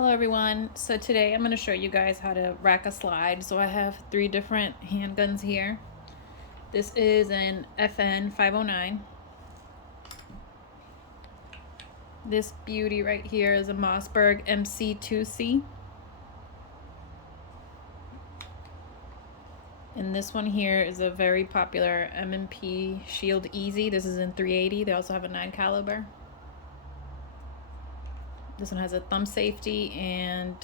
Hello everyone. So today I'm going to show you guys how to rack a slide. So I have 3 different handguns here. This is an FN 509. This beauty right here is a Mossberg MC2C. And this one here is a very popular M&P Shield Easy. This is in 380. They also have a 9 caliber. This one has a thumb safety and,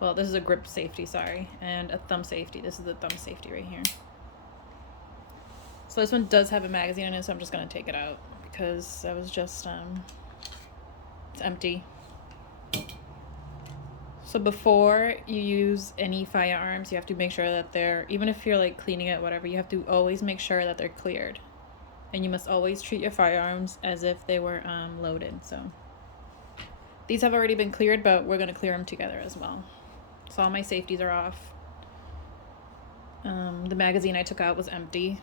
well, this is a grip safety, sorry, and a thumb safety. This is the thumb safety right here. So this one does have a magazine in it, so I'm just gonna take it out because I was just, it's empty. So before you use any firearms, you have to make sure that they're, even if you're like cleaning it, whatever, you have to always make sure that they're cleared. And you must always treat your firearms as if they were loaded, so. These have already been cleared, but we're gonna clear them together as well. So all my safeties are off. The magazine I took out was empty.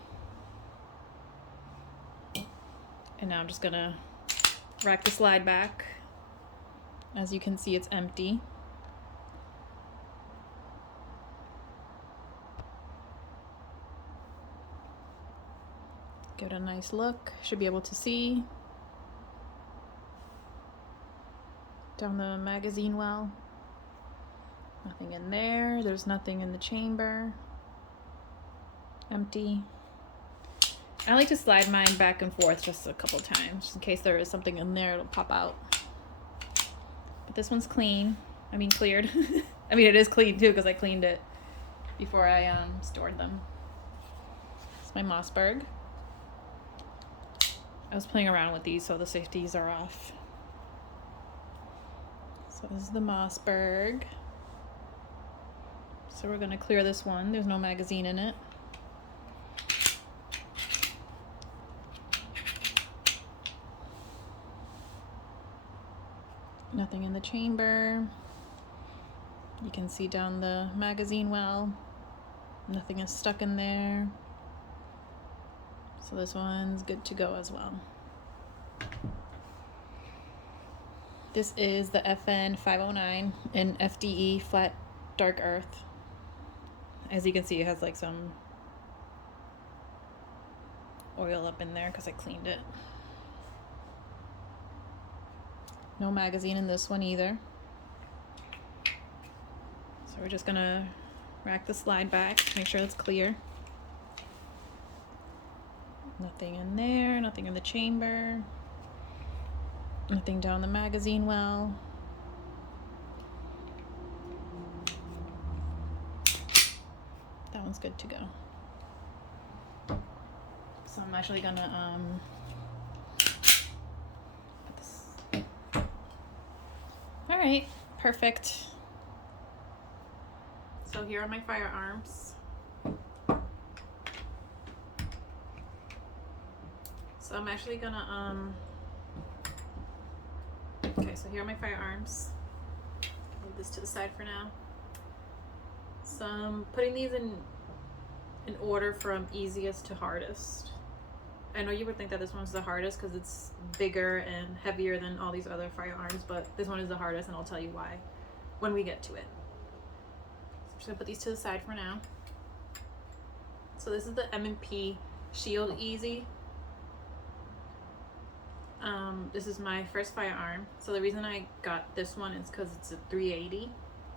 And now I'm just gonna rack the slide back. As you can see, it's empty. Give it a nice look. Should be able to see down the magazine well. Nothing in there. There's nothing in the chamber. Empty. I like to slide mine back and forth just a couple times, just in case there is something in there, it'll pop out. But this one's clean. I mean, cleared. I mean, it is clean too, because I cleaned it before I stored them. It's my Mossberg. I was playing around with these, so the safeties are off. So this is the Mossberg. So we're gonna clear this one. There's no magazine in it. Nothing in the chamber. You can see down the magazine well. Nothing is stuck in there. So this one's good to go as well. This is the FN 509 in FDE flat dark earth. As you can see, it has like some oil up in there because I cleaned it. No magazine in this one either. So we're just gonna rack the slide back, make sure it's clear. Nothing in there, nothing in the chamber. Nothing down the magazine well. That one's good to go. So I'm actually gonna put this. All right, perfect. So here are my firearms. So I'm actually gonna okay, so here are my firearms. Move this to the side for now. So I'm putting these in order from easiest to hardest. I know you would think that this one's the hardest because it's bigger and heavier than all these other firearms, but this one is the hardest, and I'll tell you why when we get to it. So I'm just gonna put these to the side for now. So this is the M&P Shield Easy. This is my first firearm. So the reason I got this one is because it's a 380.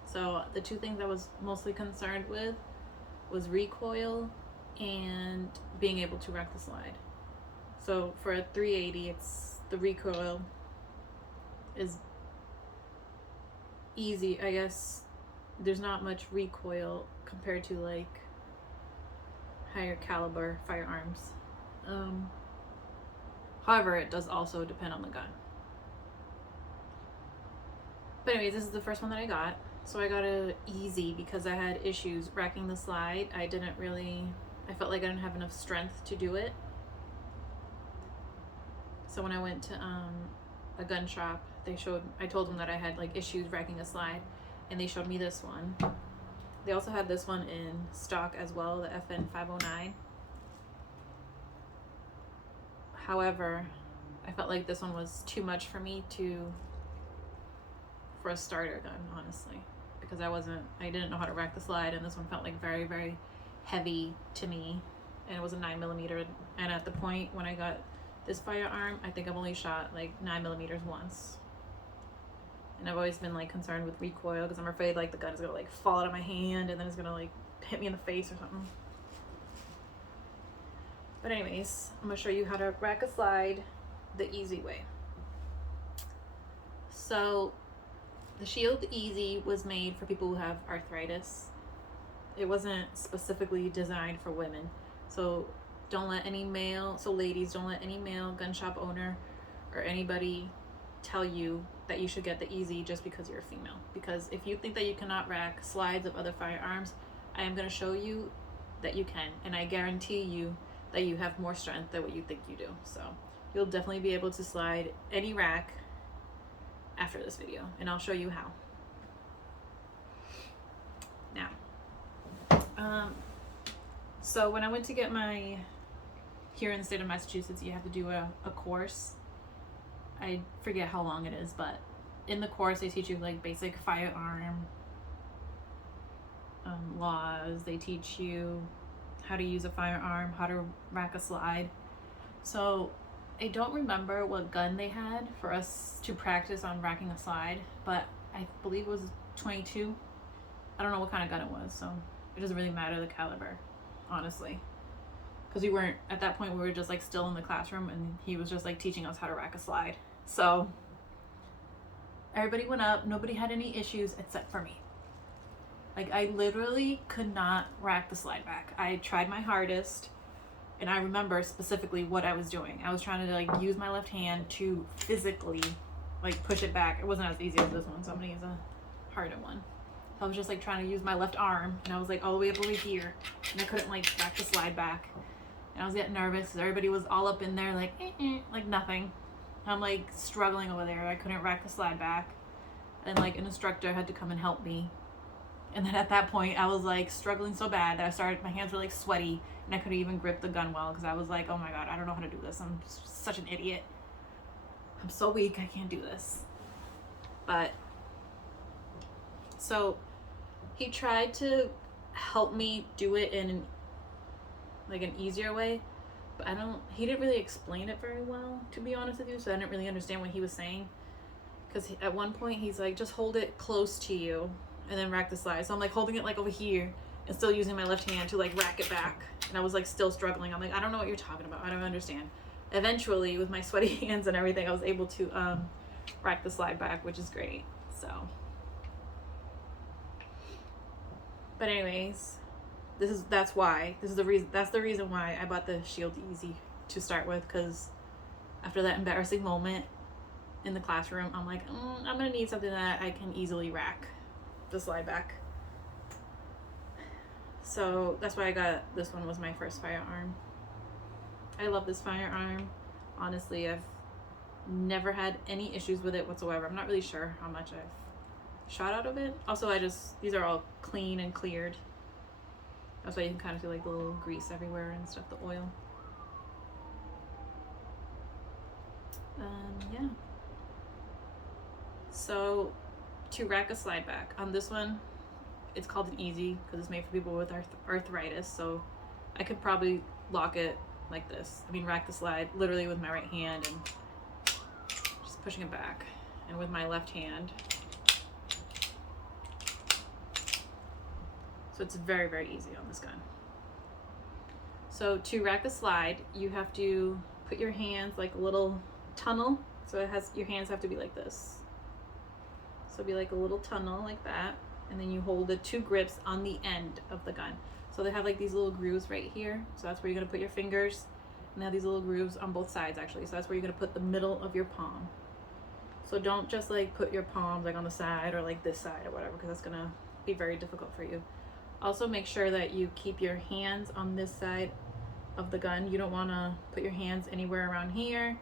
So the two things I was mostly concerned with was recoil and being able to rack the slide. So for a 380, it's the recoil is easy. I guess there's not much recoil compared to like higher caliber firearms. However, it does also depend on the gun. But anyways, this is the first one that I got. So I got a easy because I had issues racking the slide. I felt like I didn't have enough strength to do it. So when I went to a gun shop, I told them that I had like issues racking a slide, and they showed me this one. They also had this one in stock as well, the FN 509. However, I felt like this one was too much for me to for a starter gun, honestly, because I didn't know how to rack the slide, and this one felt like very, very heavy to me, and it was a 9mm, and at the point when I got this firearm, I think I've only shot like 9mm once. And I've always been like concerned with recoil because I'm afraid like the gun is gonna like fall out of my hand and then it's gonna like hit me in the face or something. But anyways, I'm gonna show you how to rack a slide the easy way. So the Shield Easy was made for people who have arthritis. It wasn't specifically designed for women. So ladies, don't let any male gun shop owner or anybody tell you that you should get the Easy just because you're a female. Because if you think that you cannot rack slides of other firearms, I am going to show you that you can, and I guarantee you that you have more strength than what you think you do. So you'll definitely be able to slide any rack after this video, and I'll show you how. Now, so when I went to get my, here in the state of Massachusetts, you have to do a course. I forget how long it is, but in the course they teach you like basic firearm laws. They teach you how to use a firearm, how to rack a slide. So I don't remember what gun they had for us to practice on racking a slide, but I believe it was 22. I don't know what kind of gun it was, so it doesn't really matter the caliber, honestly. Because we weren't, at that point, we were just like still in the classroom, and he was just like teaching us how to rack a slide. So everybody went up, nobody had any issues except for me. Like, I literally could not rack the slide back. I tried my hardest, and I remember specifically what I was doing. I was trying to like use my left hand to physically like push it back. It wasn't as easy as this one, so I'm gonna use a harder one. I was just like trying to use my left arm, and I was like all the way up over here, and I couldn't like rack the slide back. And I was getting nervous because everybody was all up in there like like nothing. I'm like struggling over there. I couldn't rack the slide back, and like an instructor had to come and help me. And then at that point I was like struggling so bad that my hands were like sweaty, and I couldn't even grip the gun well because I was like, oh my god, I don't know how to do this. I'm such an idiot. I'm so weak, I can't do this. But so he tried to help me do it in an easier way, but he didn't really explain it very well, to be honest with you, so I didn't really understand what he was saying. Because at one point he's like, just hold it close to you and then rack the slide. So I'm like holding it like over here and still using my left hand to like rack it back, and I was like still struggling. I'm like, I don't know what you're talking about, I don't understand. Eventually, with my sweaty hands and everything, I was able to rack the slide back, which is great. So but anyways, that's the reason why I bought the Shield Easy to start with, because after that embarrassing moment in the classroom, I'm like, I'm gonna need something that I can easily rack the slide back. So that's why I got this one. Was my first firearm. I love this firearm. Honestly, I've never had any issues with it whatsoever. I'm not really sure how much I've shot out of it. Also, these are all clean and cleared. That's why you can kind of see like the little grease everywhere and stuff, the oil. Yeah. So to rack a slide back on this one, it's called an Easy because it's made for people with arthritis. So I could probably lock it like this. I mean, rack the slide literally with my right hand and just pushing it back, and with my left hand. So it's very, very easy on this gun. So to rack the slide, you have to put your hands like a little tunnel. So your hands have to be like this. So it'll be like a little tunnel like that. And then you hold the two grips on the end of the gun. So they have like these little grooves right here. So that's where you're gonna put your fingers. And they have these little grooves on both sides actually. So that's where you're gonna put the middle of your palm. So don't just like put your palms like on the side or like this side or whatever, because that's gonna be very difficult for you. Also make sure that you keep your hands on this side of the gun. You don't wanna put your hands anywhere around here,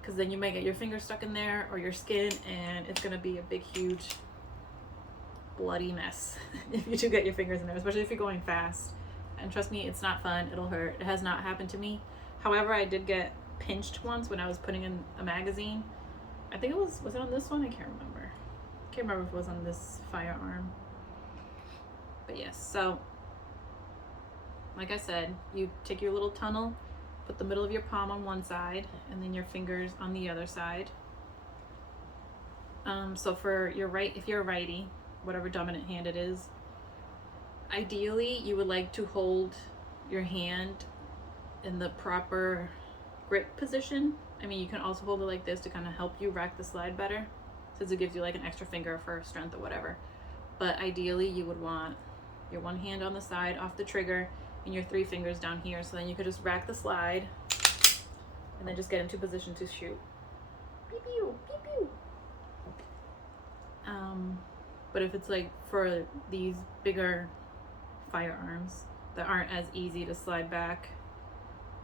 because then you might get your fingers stuck in there or your skin, and it's gonna be a big, huge, bloody mess if you do get your fingers in there, especially if you're going fast. And trust me, it's not fun, it'll hurt. It has not happened to me. However, I did get pinched once when I was putting in a magazine. I think it was it on this one? I can't remember. Can't remember if it was on this firearm. But yes, so like I said, you take your little tunnel, put the middle of your palm on one side, and then your fingers on the other side. So for your right, if you're a righty, whatever dominant hand it is, ideally you would like to hold your hand in the proper grip position. I mean, you can also hold it like this to kind of help you rack the slide better, since it gives you like an extra finger for strength or whatever. But ideally you would want your one hand on the side off the trigger and your 3 fingers down here, so then you could just rack the slide and then just get into position to shoot. Pew pew, pew pew. But if it's like for these bigger firearms that aren't as easy to slide back,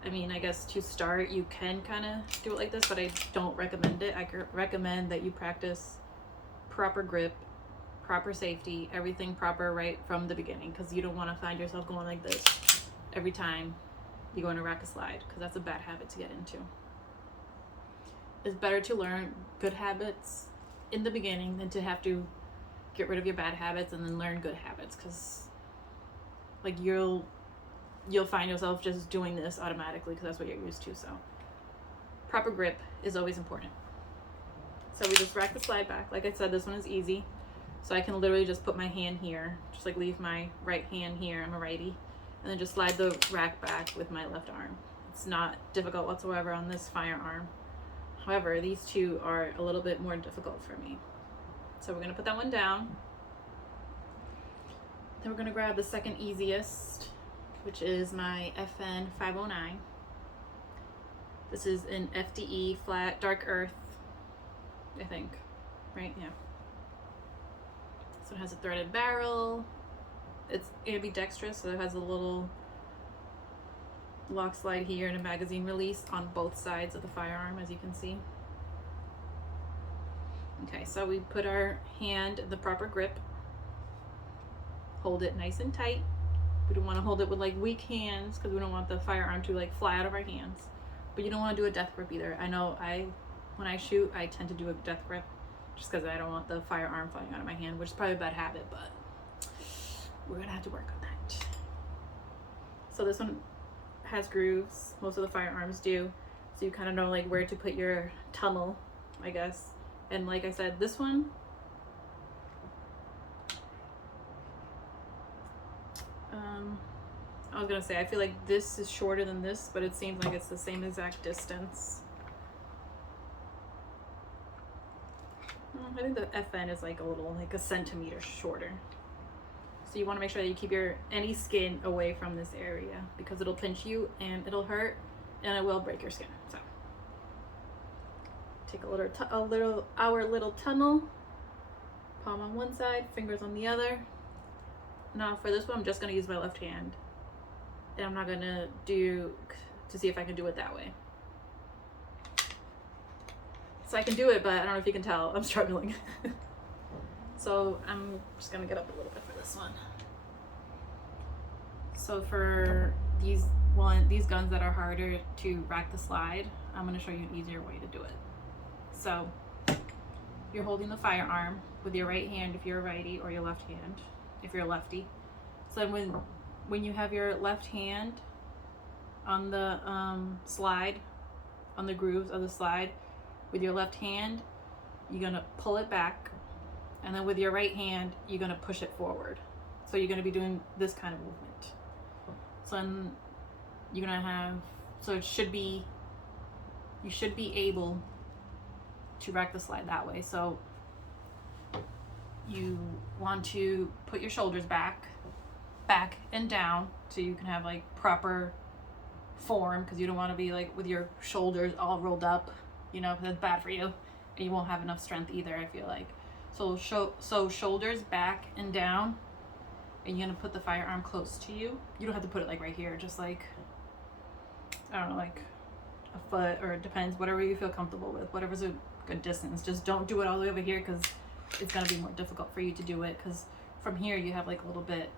I mean, I guess to start you can kind of do it like this, but I don't recommend it. I recommend that you practice proper grip, proper safety, everything proper right from the beginning, because you don't want to find yourself going like this every time you go into rack a slide, because that's a bad habit to get into. It's better to learn good habits in the beginning than to have to get rid of your bad habits and then learn good habits, because like you'll find yourself just doing this automatically because that's what you're used to. So proper grip is always important. So we just rack the slide back. Like I said, this one is easy, so I can literally just put my hand here, just like leave my right hand here, I'm a righty, and then just slide the rack back with my left arm. It's not difficult whatsoever on this firearm. However, these two are a little bit more difficult for me. So we're gonna put that one down. Then we're gonna grab the second easiest, which is my FN 509. This is an FDE flat dark earth, I think, right? Yeah. So it has a threaded barrel. It's ambidextrous, so it has a little lock slide here and a magazine release on both sides of the firearm, as you can see. Okay, so we put our hand in the proper grip, hold it nice and tight. We don't want to hold it with like weak hands because we don't want the firearm to like fly out of our hands, but you don't want to do a death grip either. I know when I shoot, I tend to do a death grip just because I don't want the firearm flying out of my hand, which is probably a bad habit, but we're gonna have to work on that. So this one has grooves. Most of the firearms do, so you kind of know like where to put your tunnel, I guess. And like I said, this one, I was gonna say, I feel like this is shorter than this, but it seems like it's the same exact distance. I think the FN is like a centimeter shorter. So you want to make sure that you keep any skin away from this area, because it'll pinch you and it'll hurt and it will break your skin. So take our little tunnel, palm on one side, fingers on the other. Now for this one, I'm just gonna use my left hand, and I'm not gonna do to see if I can do it that way. So I can do it, but I don't know if you can tell, I'm struggling. So I'm just gonna get up a little bit for this one. So for these guns that are harder to rack the slide, I'm gonna show you an easier way to do it. So you're holding the firearm with your right hand if you're a righty, or your left hand if you're a lefty. So when you have your left hand on the slide, on the grooves of the slide, with your left hand, you're gonna pull it back, and then with your right hand, you're gonna push it forward. So you're gonna be doing this kind of movement. So then you're gonna have, so it should be, you should be able to rack the slide that way. So you want to put your shoulders back and down, so you can have like proper form, because you don't want to be like with your shoulders all rolled up, you know, because that's bad for you, and you won't have enough strength either, I feel like. So shoulders back and down, and you're gonna put the firearm close to you. You don't have to put it like right here, just like, I don't know, like a foot, or it depends, whatever you feel comfortable with, whatever's a good distance. Just don't do it all the way over here, because it's gonna be more difficult for you to do it, because from here you have like a little bit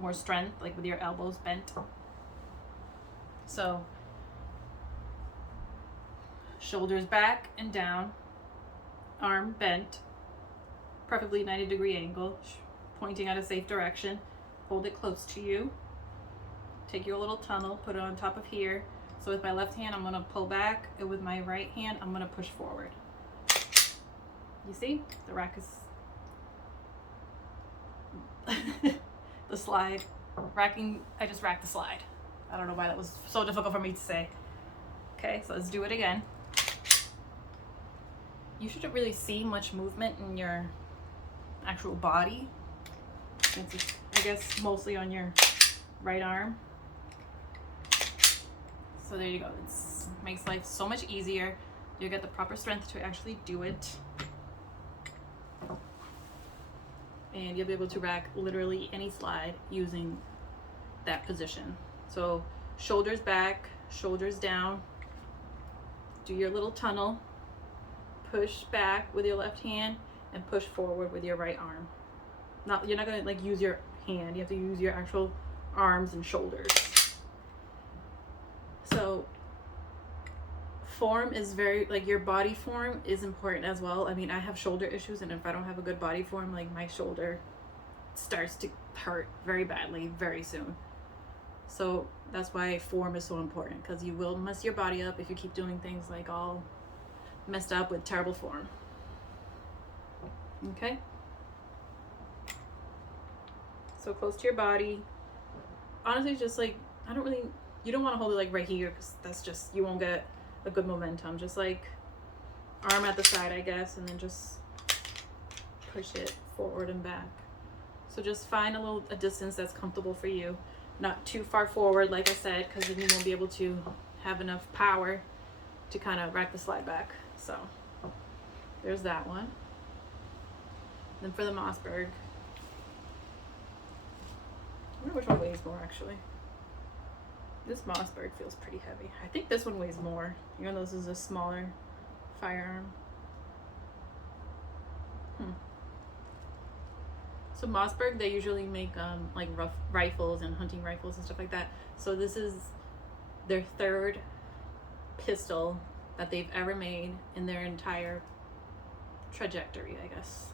more strength, like with your elbows bent. So shoulders back and down, arm bent, preferably 90-degree angle, pointing at a safe direction. Hold it close to you. Take your little tunnel, put it on top of here. So with my left hand, I'm gonna pull back, and with my right hand, I'm gonna push forward. You see, the rack is, the slide, racking, I just racked the slide. I don't know why that was so difficult for me to say. Okay, so let's do it again. You shouldn't really see much movement in your actual body. It's, I guess, mostly on your right arm. So there you go. It makes life so much easier. You get the proper strength to actually do it. And you'll be able to rack literally any slide using that position. So shoulders back, shoulders down. Do your little tunnel. Push back with your left hand and push forward with your right arm. You're not gonna like use your hand. You have to use your actual arms and shoulders. So form is very, like, your body form is important as well. I mean, I have shoulder issues, and if I don't have a good body form, like, my shoulder starts to hurt very badly very soon. So that's why form is so important, because you will mess your body up if you keep doing things like all messed up with terrible form. Okay, so close to your body. Honestly, just like, you don't want to hold it like right here, because that's just, you won't get a good momentum. Just like arm at the side, I guess, and then just push it forward and back. So just find a distance that's comfortable for you, not too far forward, like I said, because then you won't be able to have enough power to kind of rack the slide back. So there's that one. Then for the Mossberg, I wonder which one weighs more actually. This Mossberg feels pretty heavy. I think this one weighs more, even though this is a smaller firearm. So Mossberg, they usually make like rough rifles and hunting rifles and stuff like that. So this is their third pistol that they've ever made in their entire trajectory, I guess.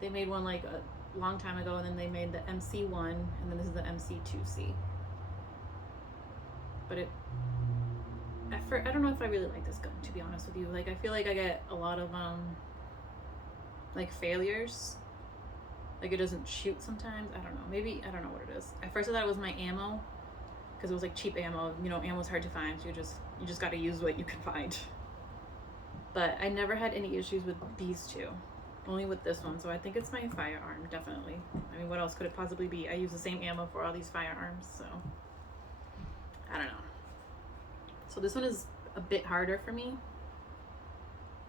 They made one like a long time ago, and then they made the MC1, and then this is the MC2C. But I don't know if I really like this gun, to be honest with you. Like, I feel like I get a lot of like failures. Like, it doesn't shoot sometimes. I don't know. Maybe, I don't know what it is. At first I thought it was my ammo, because it was like cheap ammo. You know, ammo's hard to find, so you just got to use what you can find. But I never had any issues with these two, only with this one. So I think it's my firearm, definitely. I mean, what else could it possibly be? I use the same ammo for all these firearms, so I don't know. So this one is a bit harder for me.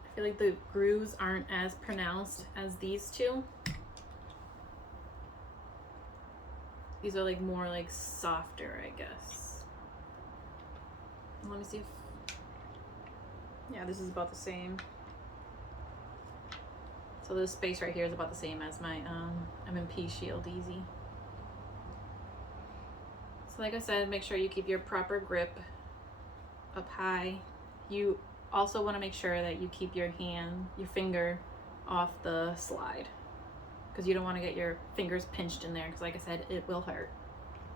I feel like the grooves aren't as pronounced as these two. These are like more like softer, I guess. Let me see if, yeah, this is about the same. So this space right here is about the same as my M&P Shield Easy. So like I said, make sure you keep your proper grip up high. You also want to make sure that you keep your finger off the slide, because you don't want to get your fingers pinched in there, because like I said, it will hurt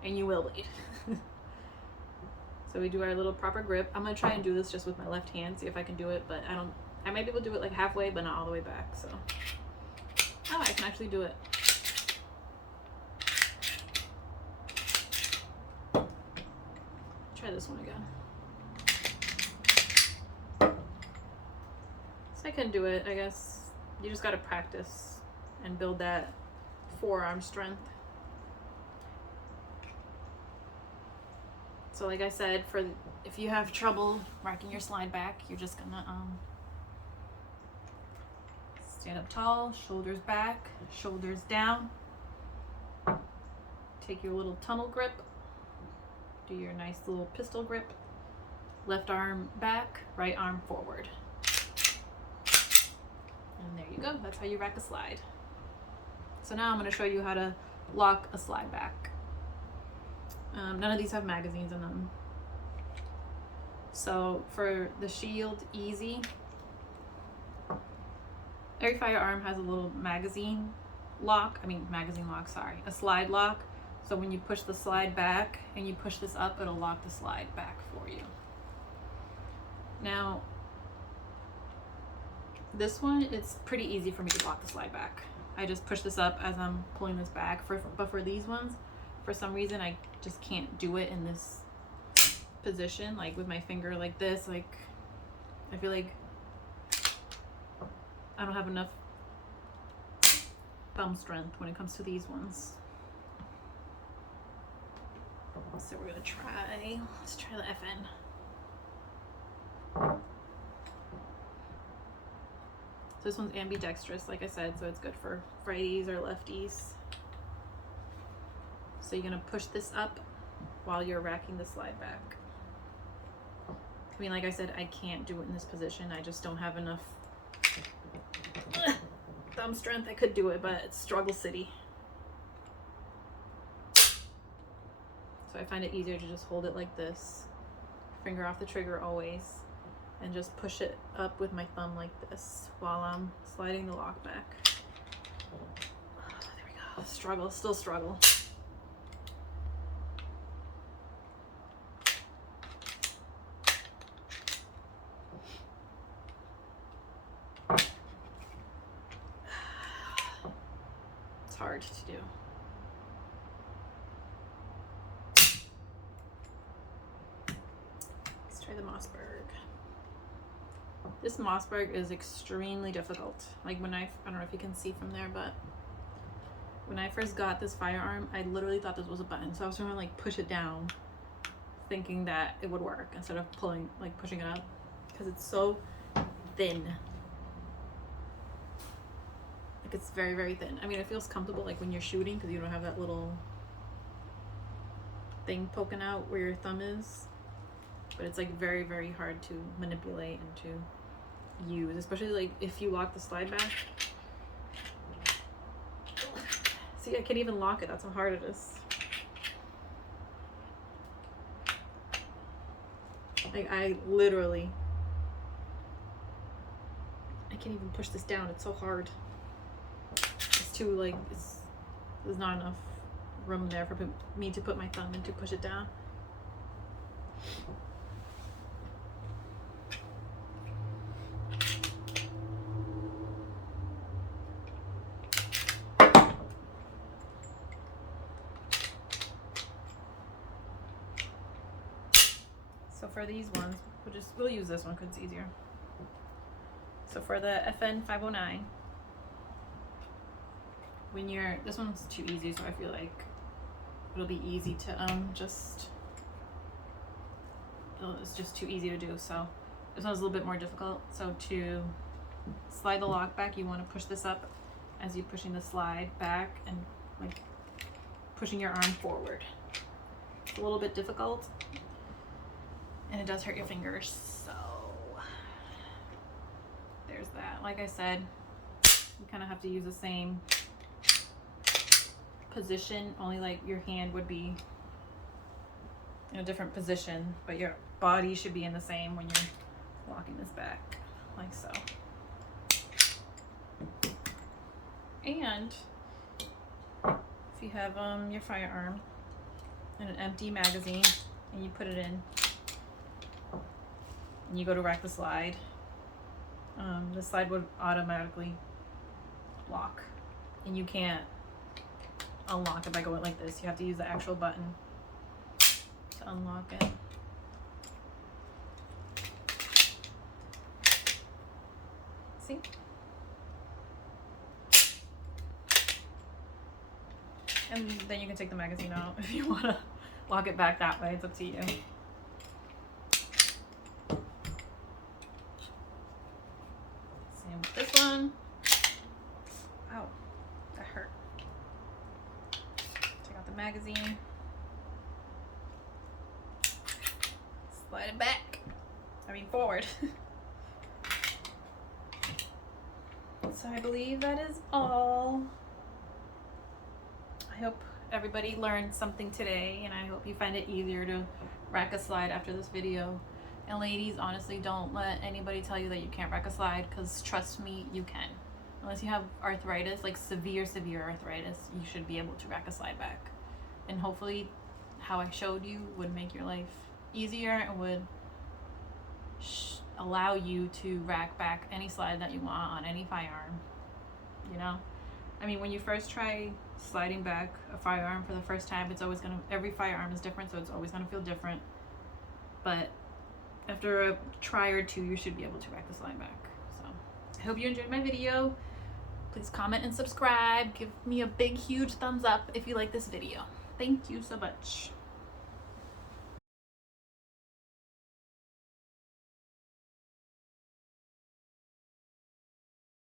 and you will bleed. So we do our little proper grip. I'm gonna try and do this just with my left hand, see if I can do it, but I might be able to do it like halfway, but not all the way back. So I can actually do it. Try this one again. So I can do it, I guess. You just gotta practice and build that forearm strength. So like I said, if you have trouble racking your slide back, you're just gonna stand up tall, shoulders back, shoulders down. Take your little tunnel grip. Do your nice little pistol grip. Left arm back, right arm forward. And there you go. That's how you rack a slide. So now I'm going to show you how to lock a slide back. None of these have magazines in them. So for the Shield Easy, Every firearm has a little magazine lock, a slide lock. So when you push the slide back and you push this up, it'll lock the slide back for you. Now, this one, it's pretty easy for me to lock the slide back. I just push this up as I'm pulling this back. But for these ones, for some reason, I just can't do it in this position, like with my finger like this. Like, I feel like I don't have enough thumb strength when it comes to these ones. So we're gonna let's try the FN. So this one's ambidextrous, like I said, so it's good for righties or lefties. So you're gonna push this up while you're racking the slide back. I mean, like I said, I can't do it in this position. I just don't have enough thumb strength. I could do it, but it's struggle city. So I find it easier to just hold it like this, finger off the trigger always, and just push it up with my thumb like this while I'm sliding the lock back. There we go. Struggle, still struggle. It's hard to do. The Mossberg. This Mossberg is extremely difficult. Like when I don't know if you can see from there, but when I first got this firearm, I literally thought this was a button. So I was trying to like push it down, thinking that it would work instead of pushing it up, because it's so thin. Like it's very, very thin. I mean, it feels comfortable like when you're shooting because you don't have that little thing poking out where your thumb is. But it's like very, very hard to manipulate and to use, especially like if you lock the slide back. See, I can't even lock it. That's how hard it is. Like I can't even push this down. It's so hard. It's too like, there's not enough room there for me to put my thumb in to push it down. So for these ones, we'll use this one because it's easier. So for the FN 509, this one's too easy, so I feel like it'll be easy to it's just too easy to do. So this one's a little bit more difficult. So to slide the lock back, you want to push this up as you're pushing the slide back and like pushing your arm forward. It's a little bit difficult. And it does hurt your fingers, so there's that. Like I said, you kind of have to use the same position, only like your hand would be in a different position, but your body should be in the same when you're locking this back, like so. And if you have your firearm in an empty magazine and you put it in, and you go to rack the slide would automatically lock, and you can't unlock it by going like this. You have to use the actual button to unlock it. See? And then you can take the magazine out if you want to lock it back that way. It's up to you. This one, ow, that hurt. Take out the magazine, slide it back, forward. So I believe that is all. I hope everybody learned something today, and I hope you find it easier to rack a slide after this video. And ladies, honestly, don't let anybody tell you that you can't rack a slide, because trust me, you can. Unless you have arthritis, like severe arthritis, you should be able to rack a slide back. And hopefully how I showed you would make your life easier and would allow you to rack back any slide that you want on any firearm, you know? I mean, when you first try sliding back a firearm for the first time, it's always gonna, every firearm is different, so it's always gonna feel different. But after a try or two, you should be able to rack the slide back. So I hope you enjoyed my video. Please comment and subscribe. Give me a big, huge thumbs up if you like this video. Thank you so much.